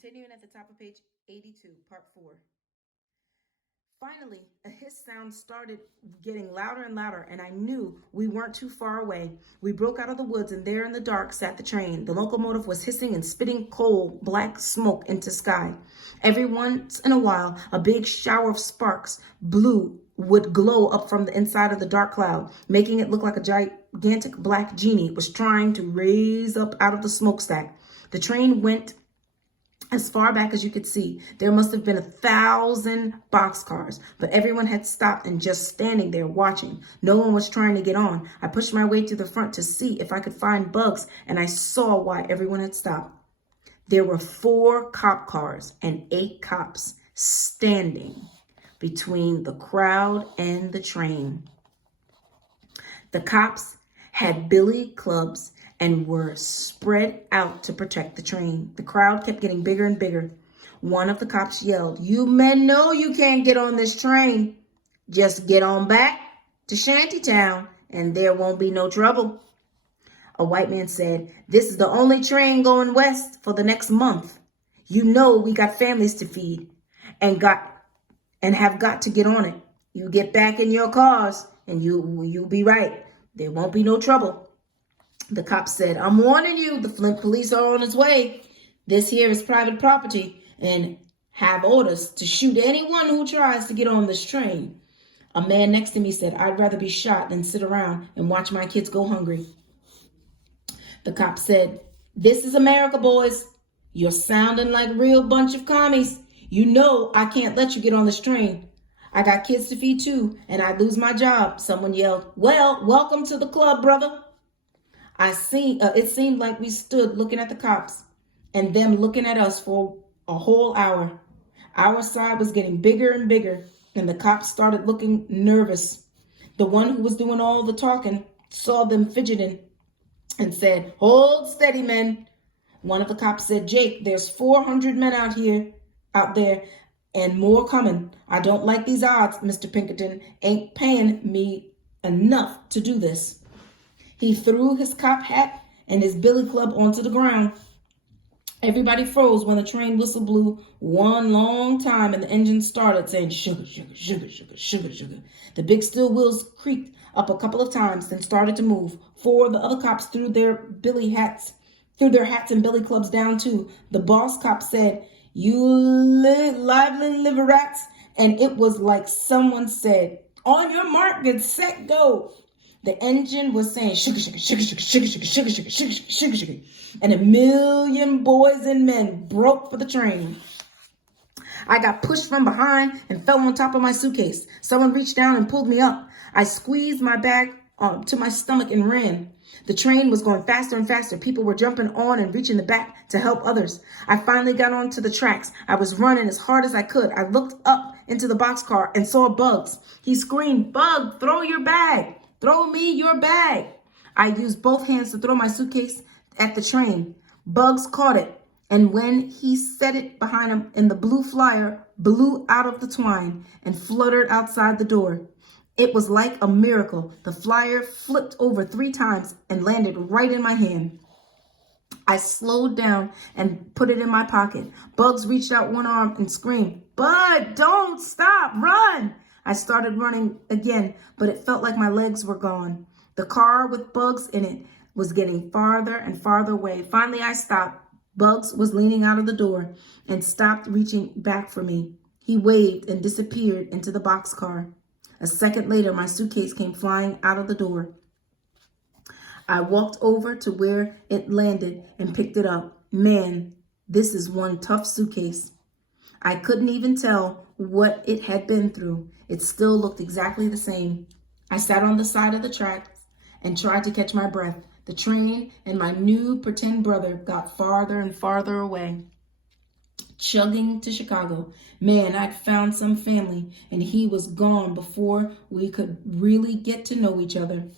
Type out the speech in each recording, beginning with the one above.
Continuing at the top of page 82, part 4. Finally, a hiss sound started getting louder and louder, and I knew we weren't too far away. We broke out of the woods, and there in the dark sat the train. The locomotive was hissing and spitting coal black smoke into sky. Every once in a while, a big shower of sparks would glow up from the inside of the dark cloud, making it look like a gigantic black genie was trying to raise up out of the smokestack. The train went as far back as you could see. There must have been 1,000 boxcars, but everyone had stopped and just standing there watching. No one was trying to get on. I pushed my way to the front to see if I could find Bugs, and I saw why everyone had stopped. There were 4 cop cars and 8 cops standing between the crowd and the train. The cops had billy clubs and were spread out to protect the train. The crowd kept getting bigger and bigger. One of the cops yelled, "You men know you can't get on this train. Just get on back to Shantytown and there won't be no trouble." A white man said, "This is the only train going west for the next month. You know we got families to feed and have got to get on it. You get back in your cars and you'll be right. There won't be no trouble." The cop said, "I'm warning you, the Flint police are on its way. This here is private property and have orders to shoot anyone who tries to get on this train." A man next to me said, "I'd rather be shot than sit around and watch my kids go hungry." The cop said, "This is America, boys. You're sounding like a real bunch of commies. You know I can't let you get on this train. I got kids to feed too, and I'd lose my job." Someone yelled, "Well, welcome to the club, brother." It seemed like we stood looking at the cops and them looking at us for a whole hour. Our side was getting bigger and bigger, and the cops started looking nervous. The one who was doing all the talking saw them fidgeting and said, "Hold steady, men." One of the cops said, "Jake, there's 400 men out there, and more coming. I don't like these odds. Mr. Pinkerton ain't paying me enough to do this." He threw his cop hat and his billy club onto the ground. Everybody froze when the train whistle blew one long time and the engine started saying, "Sugar, sugar, sugar, sugar, sugar, sugar." The big steel wheels creaked up a couple of times, then started to move. 4 of the other cops threw their hats and billy clubs down too. The boss cop said, "You lively liver rats," and it was like someone said, "On your mark, get set, go." The engine was saying, "Sugar, sugar, sugar, sugar, sugar, sugar, sugar, sugar, sugar, sugar, sugar," and 1,000,000 boys and men broke for the train. I got pushed from behind and fell on top of my suitcase. Someone reached down and pulled me up. I squeezed my bag to my stomach and ran. The train was going faster and faster. People were jumping on and reaching the back to help others. I finally got onto the tracks. I was running as hard as I could. I looked up into the boxcar and saw Bugs. He screamed, "Bug, throw your bag. Throw me your bag." I used both hands to throw my suitcase at the train. Bugs caught it, and when he set it behind him, and the blue flyer blew out of the twine and fluttered outside the door. It was like a miracle. The flyer flipped over 3 times and landed right in my hand. I slowed down and put it in my pocket. Bugs reached out one arm and screamed, "Bud, don't stop, run!" I started running again, but it felt like my legs were gone. The car with Bugs in it was getting farther and farther away. Finally, I stopped. Bugs was leaning out of the door and stopped reaching back for me. He waved and disappeared into the boxcar. A second later, my suitcase came flying out of the door. I walked over to where it landed and picked it up. Man, this is one tough suitcase. I couldn't even tell what it had been through. It still looked exactly the same. I sat on the side of the tracks and tried to catch my breath. The train and my new pretend brother got farther and farther away, chugging to Chicago. Man, I'd found some family, and he was gone before we could really get to know each other.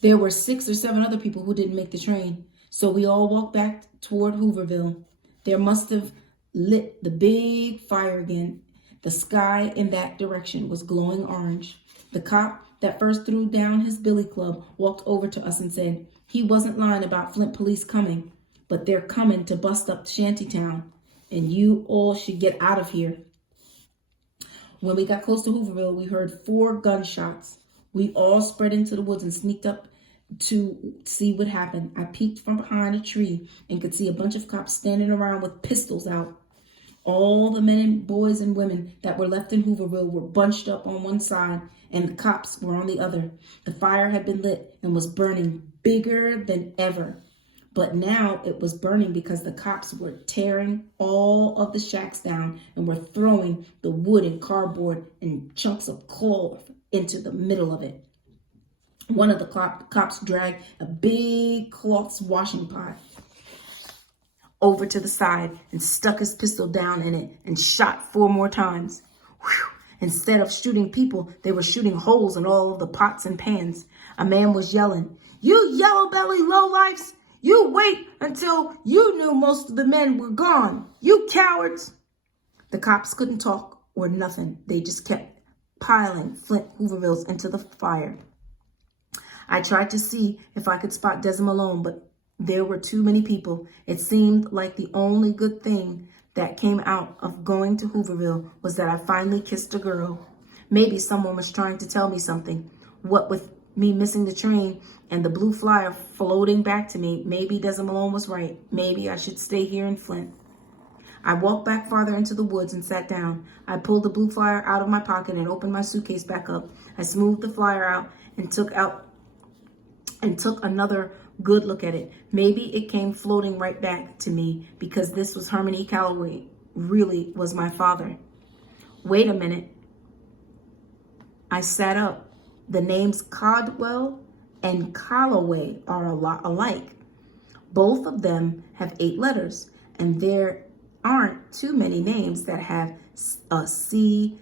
There were 6 or 7 other people who didn't make the train, so we all walked back toward Hooverville. There must have lit the big fire again. The sky in that direction was glowing orange. The cop that first threw down his billy club walked over to us and said, he wasn't lying about Flint police coming, but they're coming to bust up Shantytown. and you all should get out of here. When we got close to Hooverville, we heard 4 gunshots. We all spread into the woods and sneaked up to see what happened. I peeked from behind a tree and could see a bunch of cops standing around with pistols out. All the men and boys and women that were left in Hooverville were bunched up on one side and the cops were on the other. The fire had been lit and was burning bigger than ever. But now it was burning because the cops were tearing all of the shacks down and were throwing the wood and cardboard and chunks of coal into the middle of it. One of the cops dragged a big cloth washing pot over to the side and stuck his pistol down in it and shot 4 more times. Whew. Instead of shooting people, they were shooting holes in all of the pots and pans. A man was yelling, "You yellow-belly lowlifes! You wait until you knew most of the men were gone. You cowards!" The cops couldn't talk or nothing. They just kept piling Flint Hoovervilles into the fire. I tried to see if I could spot Desi Malone, but there were too many people. It seemed like the only good thing that came out of going to Hooverville was that I finally kissed a girl. Maybe someone was trying to tell me something. What with me missing the train and the blue flyer floating back to me, maybe Desi Malone was right. Maybe I should stay here in Flint. I walked back farther into the woods and sat down. I pulled the blue flyer out of my pocket and opened my suitcase back up. I smoothed the flyer out and took another good look at it. Maybe it came floating right back to me because this was Herman E. Calloway, really was my father. Wait a minute. I sat up. The names Caldwell and Calloway are a lot alike. Both of them have 8 letters, and there aren't too many names that have a C-A-L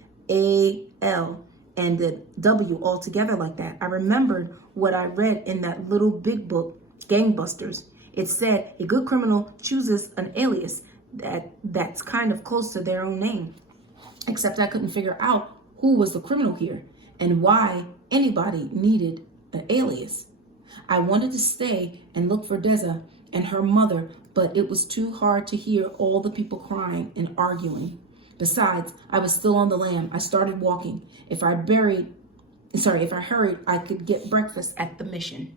and a W all together like that. I remembered what I read in that little big book, Gangbusters. It said a good criminal chooses an alias that's kind of close to their own name. Except I couldn't figure out who was the criminal here and why anybody needed an alias. I wanted to stay and look for Deza and her mother, but it was too hard to hear all the people crying and arguing. Besides, I was still on the lam. I started walking. If I hurried, I could get breakfast at the mission.